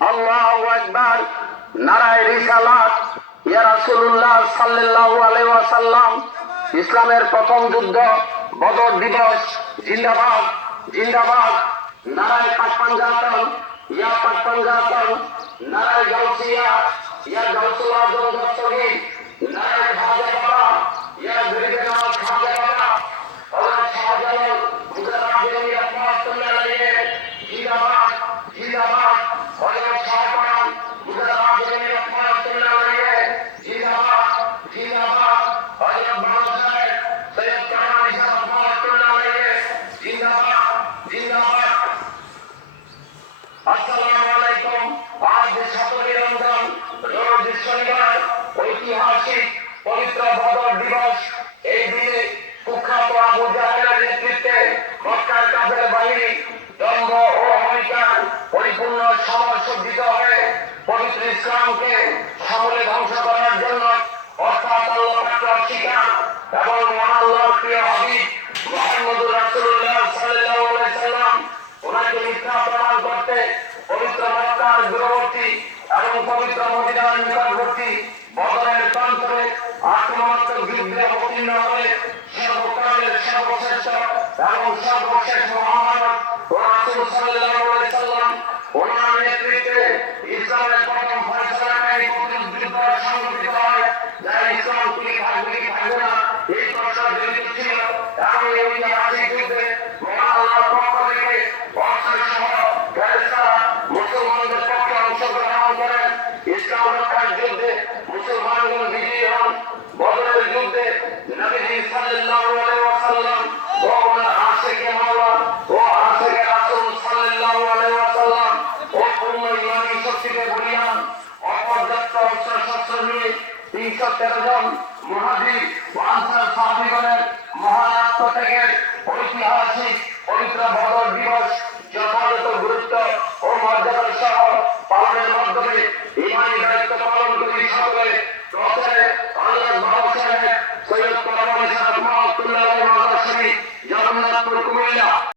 আল্লাহু আকবার, নারায়ে রিসালাত, ইয়া রাসূলুল্লাহ সাল্লাল্লাহু আলাইহি ওয়াসাল্লাম। ইসলামের প্রথম যুদ্ধ বদর দিবস জিন্দাবাদ জিন্দাবাদ। নারায়ে পাক পাঞ্জাতন, ইয়া পাক পাঞ্জাতন। নারায়ে গাউসিয়া, ইয়া গাউসুল আজম দস্তগীর। নারায়ে খাজা বাবা, ইয়া গরিবে নওয়াজ খাজা বাবা। হযরত শাহজালাল মুজাদ্দিদ রাহমাতুল্লাহ আলাইহি জিন্দাবাদ জিন্দাবাদ। হযরত শাহজালাল মুজাদ্দিদ রাহমাতুল্লাহ আলাইহি জিন্দাবাদ জিন্দাবাদ। হযরত বাদশাহ সৈয়দ কামাল ইসা রাহমাতুল্লাহ আলাইহি জিন্দাবাদ জিন্দাবাদ। আসসালামু আলাইকুম। আজ 17 রমজান, রোজ শনিবার, ঐতিহাসিক পবিত্র বদর দিবস। এই দিনে কুখ্যাত আবু জাহেলের নেতৃত্বে মক্কার কাফের বাহিনী দম্ভ ও অহংকার পরিপূর্ণ সমরসজ্জিত হয়ে পবিত্র ইসলামকে সমূলে ধ্বংস করার জন্য, অর্থাৎ আল্লাহ পাকের অস্বীকার এবং মহাল্লাহর প্রিয় হাবিব মুহাম্মদুর রাসূলুল্লাহ সাল্লাল্লাহু আলাইহি সাল্লাম ওনাকে মিথ্যা প্রমাণ করতে পবিত্র মক্কার দূরবর্তী এবং পবিত্র মদিনার নিকটবর্তী বদরের প্রান্তরে আক্রমণাত্মক যুদ্ধে অবতীর্ণ হয়ে সর্বকালের সর্বশ্রেষ্ঠ এবং সর্বশেষ মহামানব রাসূল সাল্লাল্লাহু আলাইহি সাল্লাম ওনার নেতৃত্বে ইসলামের প্রথম ফয়সালাকারী যুদ্ধ সংঘটিত হয়, যা ইসলাম থাকবে না এই প্রশ্ন জড়িত ছিল। এবং এই ঐতিহাসিক যুদ্ধে মহান আল্লাহর পক্ষ থেকে অস্ত্রসহ ফেরেশতারা মুসলমানদের পক্ষে অংশগ্রহণ করেন। ইসলাম রক্ষার যুদ্ধে মুসলমানগণ বিজয়ী হন। বদরের যুদ্ধে নবীজি সাল্লাল্লাহু আলাইহি ওয়াসাল্লাম ও ওনার আশিকে মাওলা ও আশিকে রাসূল সাল্লাল্লাহু আলাইহি ওয়াসাল্লাম ও পূর্ণ ঈমানী শক্তিতে বলীয়ান অপর্যাপ্ত অস্ত্রশস্ত্র নিয়ে 313 জন মুহাজির ও আনসার সাহাবীগণের মহান আত্মত্যাগের ঐতিহাসিক পবিত্র বদর দিবস যথাযথ গুরুত্ব ও মর্যাদার সহ পালনের মাধ্যমে ঈমানী দায়িত্ব পালনকারী সকলে